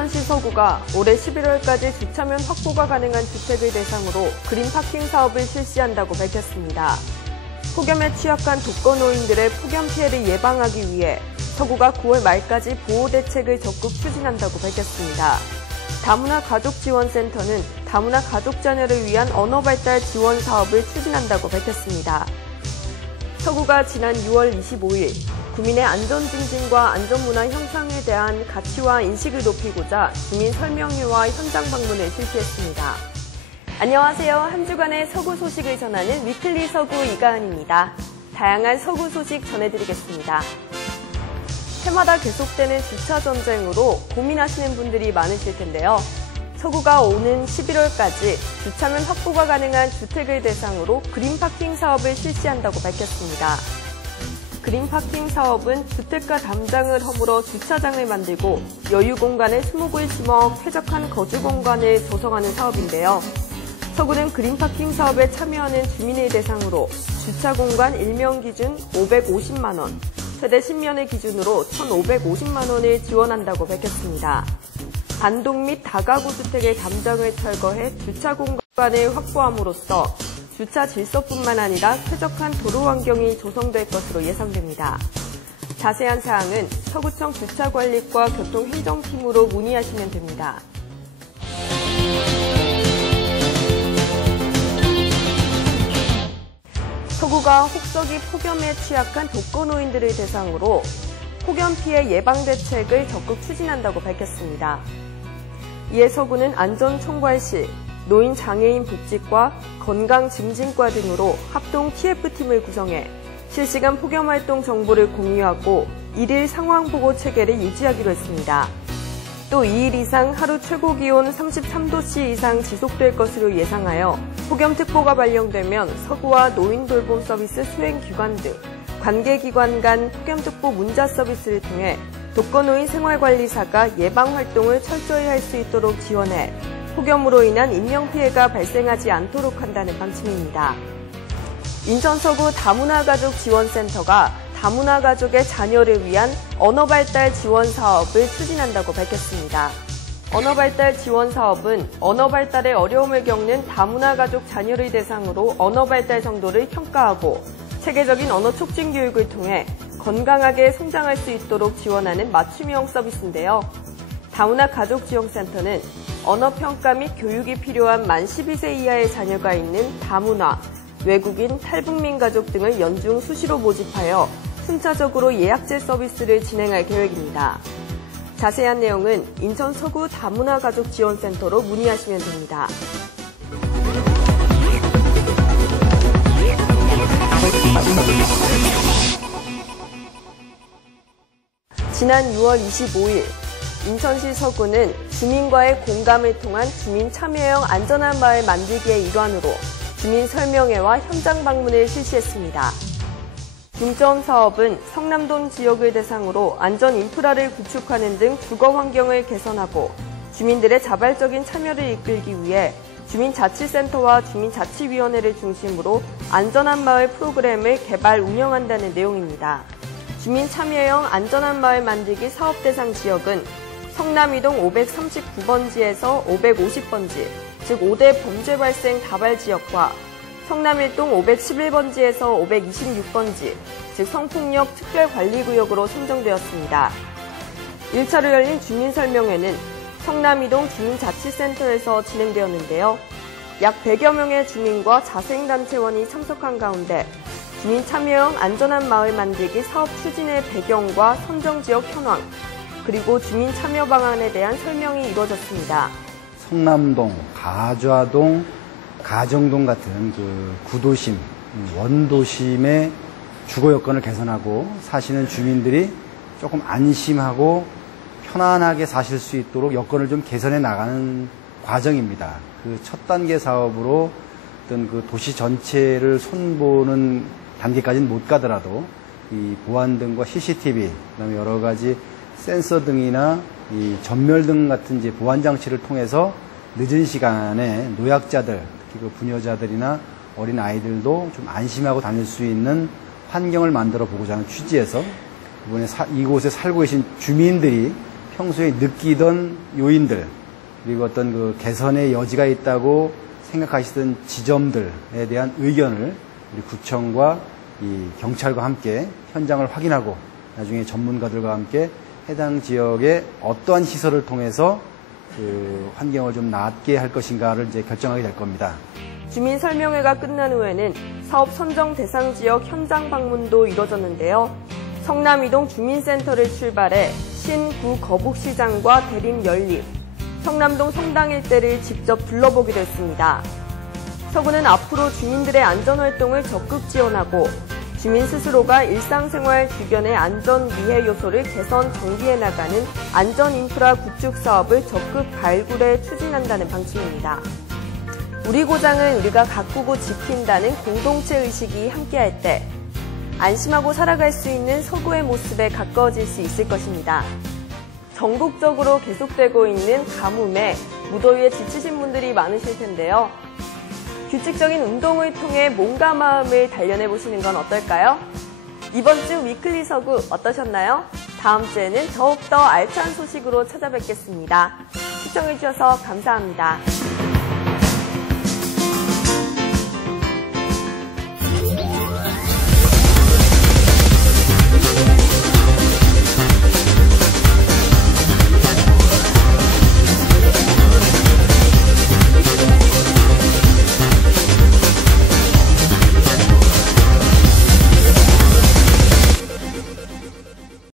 인천시 서구가 올해 11월까지 주차면 확보가 가능한 주택을 대상으로 그린파킹 사업을 실시한다고 밝혔습니다. 폭염에 취약한 독거노인들의 폭염 피해를 예방하기 위해 서구가 9월 말까지 보호대책을 적극 추진한다고 밝혔습니다. 다문화 가족지원센터는 다문화 가족 자녀를 위한 언어발달 지원 사업을 추진한다고 밝혔습니다. 서구가 지난 6월 25일 국민의 안전 증진과 안전문화 형성에 대한 가치와 인식을 높이고자 주민 설명회와 현장 방문을 실시했습니다. 안녕하세요. 한 주간의 서구 소식을 전하는 위클리 서구 이가은입니다. 다양한 서구 소식 전해드리겠습니다. 해마다 계속되는 주차 전쟁으로 고민하시는 분들이 많으실 텐데요. 서구가 오는 11월까지 주차면 확보가 가능한 주택을 대상으로 그린파킹 사업을 실시한다고 밝혔습니다. 그린파킹 사업은 주택가 담장을 허물어 주차장을 만들고 여유 공간에 수목을 심어 쾌적한 거주 공간을 조성하는 사업인데요. 서구는 그린파킹 사업에 참여하는 주민을 대상으로 주차 공간 1명 기준 550만 원, 최대 10년을 기준으로 1,550만 원을 지원한다고 밝혔습니다. 단독 및 다가구 주택의 담장을 철거해 주차 공간을 확보함으로써 주차 질서뿐만 아니라 쾌적한 도로 환경이 조성될 것으로 예상됩니다. 자세한 사항은 서구청 주차관리과 교통행정팀으로 문의하시면 됩니다. 서구가 혹서기 폭염에 취약한 독거노인들을 대상으로 폭염 피해 예방 대책을 적극 추진한다고 밝혔습니다. 이에 서구는 안전총괄실, 노인장애인 복지과 건강증진과 등으로 합동 TF팀을 구성해 실시간 폭염활동 정보를 공유하고 1일 상황보고 체계를 유지하기로 했습니다. 또 2일 이상 하루 최고기온 33도씨 이상 지속될 것으로 예상하여 폭염특보가 발령되면 서구와 노인돌봄 서비스 수행기관 등 관계기관 간 폭염특보 문자 서비스를 통해 독거노인 생활관리사가 예방활동을 철저히 할 수 있도록 지원해 폭염으로 인한 인명피해가 발생하지 않도록 한다는 방침입니다. 인천 서구 다문화가족 지원센터가 다문화 가족의 자녀를 위한 언어발달 지원 사업을 추진한다고 밝혔습니다. 언어발달 지원 사업은 언어발달에 어려움을 겪는 다문화 가족 자녀를 대상으로 언어발달 정도를 평가하고 체계적인 언어 촉진 교육을 통해 건강하게 성장할 수 있도록 지원하는 맞춤형 서비스인데요. 다문화 가족지원센터는 언어평가 및 교육이 필요한 만 12세 이하의 자녀가 있는 다문화, 외국인, 탈북민 가족 등을 연중 수시로 모집하여 순차적으로 예약제 서비스를 진행할 계획입니다. 자세한 내용은 인천 서구 다문화 가족지원센터로 문의하시면 됩니다. 지난 6월 25일 인천시 서구는 주민과의 공감을 통한 주민 참여형 안전한 마을 만들기의 일환으로 주민 설명회와 현장 방문을 실시했습니다. 중점 사업은 성남동 지역을 대상으로 안전 인프라를 구축하는 등 주거 환경을 개선하고 주민들의 자발적인 참여를 이끌기 위해 주민자치센터와 주민자치위원회를 중심으로 안전한 마을 프로그램을 개발 운영한다는 내용입니다. 주민참여형 안전한 마을 만들기 사업 대상 지역은 성남이동 539번지에서 550번지, 즉 5대 범죄 발생 다발 지역과 성남일동 511번지에서 526번지, 즉 성폭력 특별관리구역으로 선정되었습니다. 1차로 열린 주민설명회는 성남이동 주민자치센터에서 진행되었는데요. 약 100여 명의 주민과 자생단체원이 참석한 가운데 주민 참여형 안전한 마을 만들기 사업 추진의 배경과 선정지역 현황, 그리고 주민 참여 방안에 대한 설명이 이루어졌습니다. 성남동, 가좌동, 가정동 같은 구도심, 원도심의 주거 여건을 개선하고 사시는 주민들이 조금 안심하고 편안하게 사실 수 있도록 여건을 좀 개선해 나가는 과정입니다. 그 첫 단계 사업으로 어떤 도시 전체를 손보는 단계까지는 못 가더라도 이 보안등과 CCTV, 그다음에 여러 가지 센서 등이나 이 전멸등 같은 이제 보안 장치를 통해서 늦은 시간에 노약자들, 특히 부녀자들이나 어린 아이들도 좀 안심하고 다닐 수 있는 환경을 만들어 보고자 하는 취지에서 이번에 이곳에 살고 계신 주민들이 평소에 느끼던 요인들, 그리고 어떤 그 개선의 여지가 있다고 생각하시던 지점들에 대한 의견을 우리 구청과 이 경찰과 함께 현장을 확인하고 나중에 전문가들과 함께 해당 지역에 어떠한 시설을 통해서 그 환경을 좀 낫게 할 것인가를 이제 결정하게 될 겁니다. 주민 설명회가 끝난 후에는 사업 선정 대상 지역 현장 방문도 이뤄졌는데요. 성남이동 주민센터를 출발해 신구 거북시장과 대림 연립, 성남동 성당 일대를 직접 둘러보기도 했습니다. 서구는 앞으로 주민들의 안전활동을 적극 지원하고 주민 스스로가 일상생활 주변의 안전 미해 요소를 개선 정비해 나가는 안전인프라 구축 사업을 적극 발굴해 추진한다는 방침입니다. 우리 고장을 우리가 가꾸고 지킨다는 공동체 의식이 함께할 때 안심하고 살아갈 수 있는 서구의 모습에 가까워질 수 있을 것입니다. 전국적으로 계속되고 있는 가뭄에 무더위에 지치신 분들이 많으실 텐데요. 규칙적인 운동을 통해 몸과 마음을 단련해 보시는 건 어떨까요? 이번 주 위클리 서구 어떠셨나요? 다음 주에는 더욱더 알찬 소식으로 찾아뵙겠습니다. 시청해 주셔서 감사합니다.